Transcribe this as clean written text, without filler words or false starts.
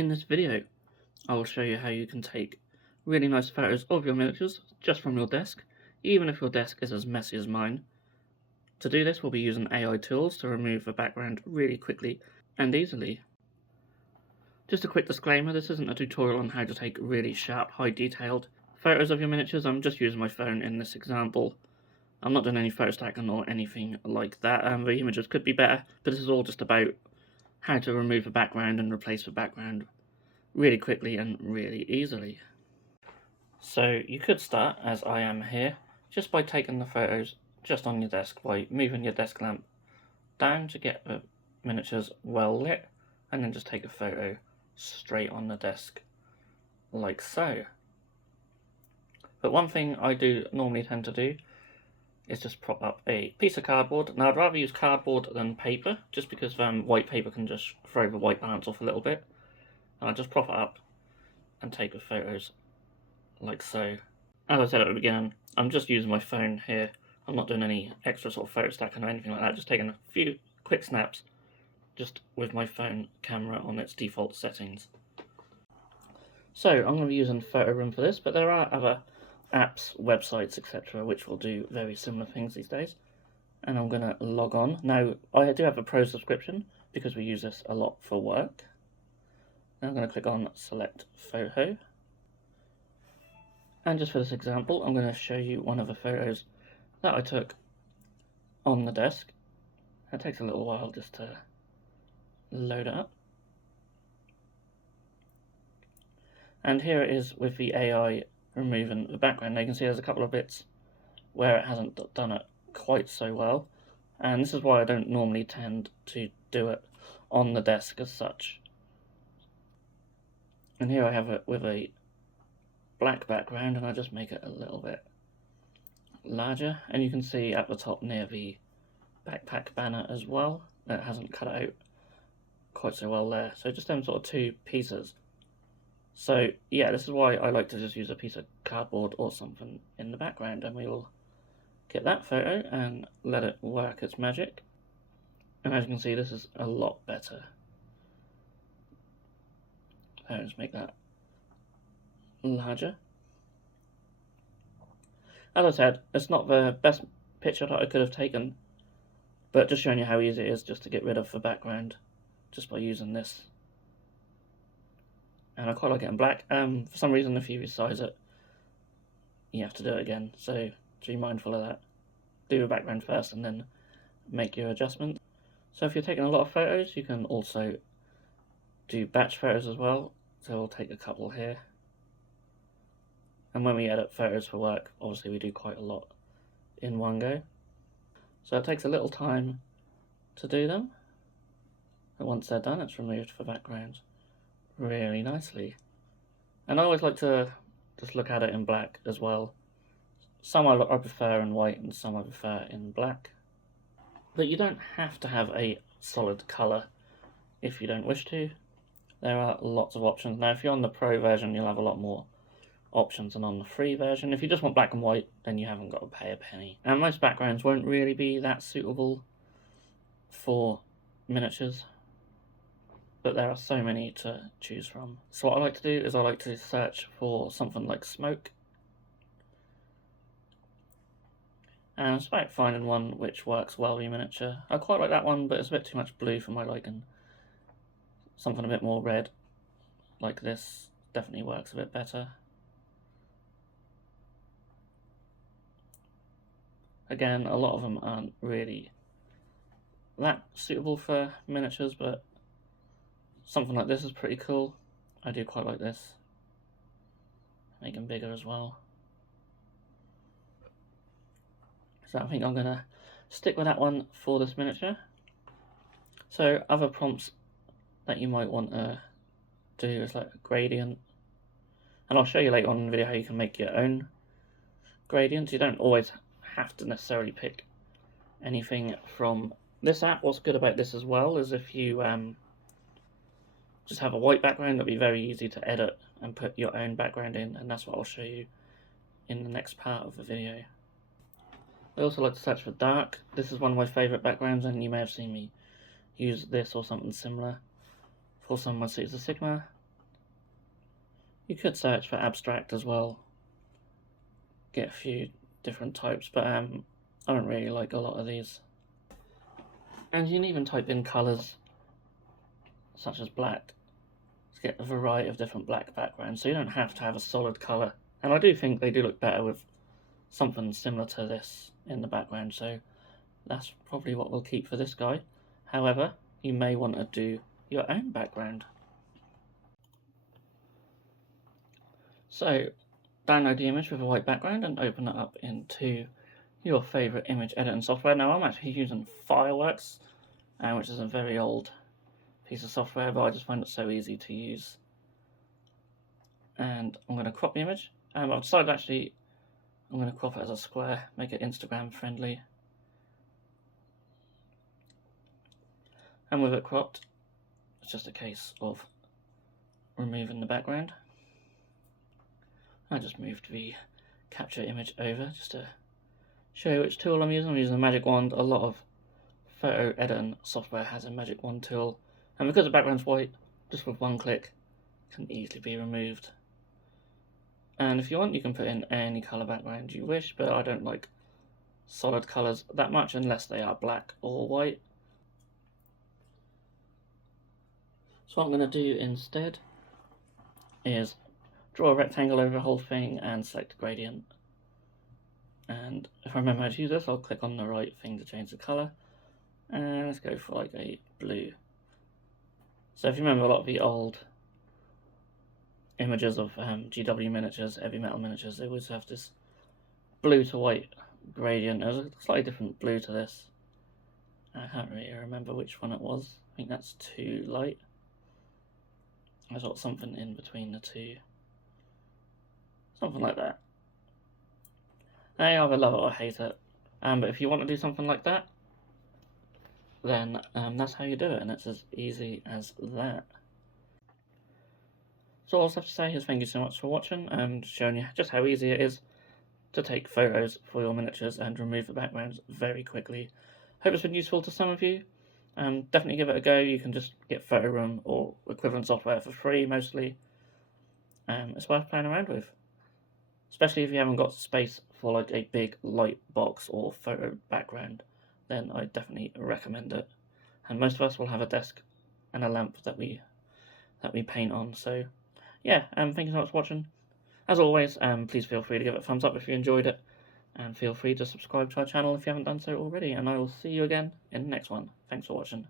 In this video, I will show you how you can take really nice photos of your miniatures just from your desk, even if your desk is as messy as mine. To do this, we'll be using AI tools to remove the background really quickly and easily. Just a quick disclaimer, this isn't a tutorial on how to take really sharp, high detailed photos of your miniatures. I'm just using my phone in this example. I'm not doing any photo stacking or anything like that. The images could be better, but this is all just about how to remove the background and replace the background really quickly and really easily. So you could start, as I am here, just by taking the photos just on your desk, by moving your desk lamp down to get the miniatures well lit, and then just take a photo straight on the desk, like so. But one thing I do normally tend to do is just prop up a piece of cardboard. Now I'd rather use cardboard than paper, just because white paper can just throw the white balance off a little bit. And I just prop it up and take the photos like so. As I said at the beginning, I'm just using my phone here. I'm not doing any extra sort of photo stacking or anything like that, just taking a few quick snaps just with my phone camera on its default settings. So I'm going to be using Photo Room for this, but there are other apps, websites, etc. which will do very similar things these days. And I'm going to log on. Now, I do have a pro subscription because we use this a lot for work. Now I'm going to click on Select Photo. And just for this example, I'm going to show you one of the photos that I took on the desk. It takes a little while just to load it up. And here it is with the AI removing the background. Now you can see there's a couple of bits where it hasn't done it quite so well. And this is why I don't normally tend to do it on the desk as such. And here I have it with a black background, and I just make it a little bit larger, and you can see at the top near the backpack banner as well that hasn't cut out quite so well there. So just them sort of two pieces. So yeah, this is why I like to just use a piece of cardboard or something in the background, and we will get that photo and let it work its magic. And as you can see, this is a lot better. Let's make that larger. As I said, it's not the best picture that I could have taken, but just showing you how easy it is just to get rid of the background just by using this. And I quite like it in black. For some reason, if you resize it, you have to do it again, so be mindful of that. Do the background first and then make your adjustment. So if you're taking a lot of photos, you can also do batch photos as well. So we'll take a couple here. And when we edit photos for work, obviously we do quite a lot in one go. So it takes a little time to do them. And once they're done, it's removed the background really nicely. And I always like to just look at it in black as well. Some I prefer in white and some I prefer in black. But you don't have to have a solid colour if you don't wish to. There are lots of options. Now if you're on the Pro version, you'll have a lot more options than on the free version. If you just want black and white, then you haven't got to pay a penny. And most backgrounds won't really be that suitable for miniatures, but there are so many to choose from. So what I like to do is I like to search for something like smoke. And it's about finding one which works well with your miniature. I quite like that one, but it's a bit too much blue for my liking. Something a bit more red, like this, definitely works a bit better. Again, a lot of them aren't really that suitable for miniatures, but something like this is pretty cool. I do quite like this. Make them bigger as well. So I think I'm going to stick with that one for this miniature. So other prompts that you might want to do is like a gradient. And I'll show you later on in the video how you can make your own gradients. You don't always have to necessarily pick anything from this app. What's good about this as well is if you just have a white background, it'll be very easy to edit and put your own background in, and that's what I'll show you in the next part of the video. I also like to search for dark. This is one of my favourite backgrounds, and you may have seen me use this or something similar for some of my Suits of Sigma. You could search for abstract as well, get a few different types, but I don't really like a lot of these. And you can even type in colours such as black to get a variety of different black backgrounds, so you don't have to have a solid colour. And I do think they do look better with something similar to this in the background, so that's probably what we'll keep for this guy. However, you may want to do your own background. So, download the image with a white background and open it up into your favourite image editing software. Now, I'm actually using Fireworks, which is a very old piece of software, but I just find it so easy to use. And I'm going to crop the image. I've decided actually I'm going to crop it as a square, make it Instagram friendly. And with it cropped, it's just a case of removing the background. I just moved the capture image over just to show you which tool I'm using. I'm using the magic wand. A lot of photo editing software has a magic wand tool, and because the background's white, just with one click can easily be removed. And if you want, you can put in any colour background you wish, but I don't like solid colours that much unless they are black or white. So what I'm going to do instead is draw a rectangle over the whole thing and select gradient. And if I remember how to use this, I'll click on the right thing to change the colour. And let's go for like a blue. So if you remember a lot of the old images of GW miniatures, heavy metal miniatures, they always have this blue to white gradient. There's a slightly different blue to this. I can't really remember which one it was. I think that's too light. There's got something in between the two. Something like that. I either love it or hate it. But if you want to do something like that, then that's how you do it, and it's as easy as that. So all I have to say is thank you so much for watching and showing you just how easy it is to take photos for your miniatures and remove the backgrounds very quickly. Hope it's been useful to some of you. Definitely give it a go. You can just get PhotoRoom or equivalent software for free mostly. It's worth playing around with, especially if you haven't got space for like a big light box or photo background. Then I definitely recommend it. And most of us will have a desk and a lamp that we paint on. So yeah, thank you so much for watching. As always, please feel free to give it a thumbs up if you enjoyed it, and feel free to subscribe to our channel if you haven't done so already, and I will see you again in the next one. Thanks for watching.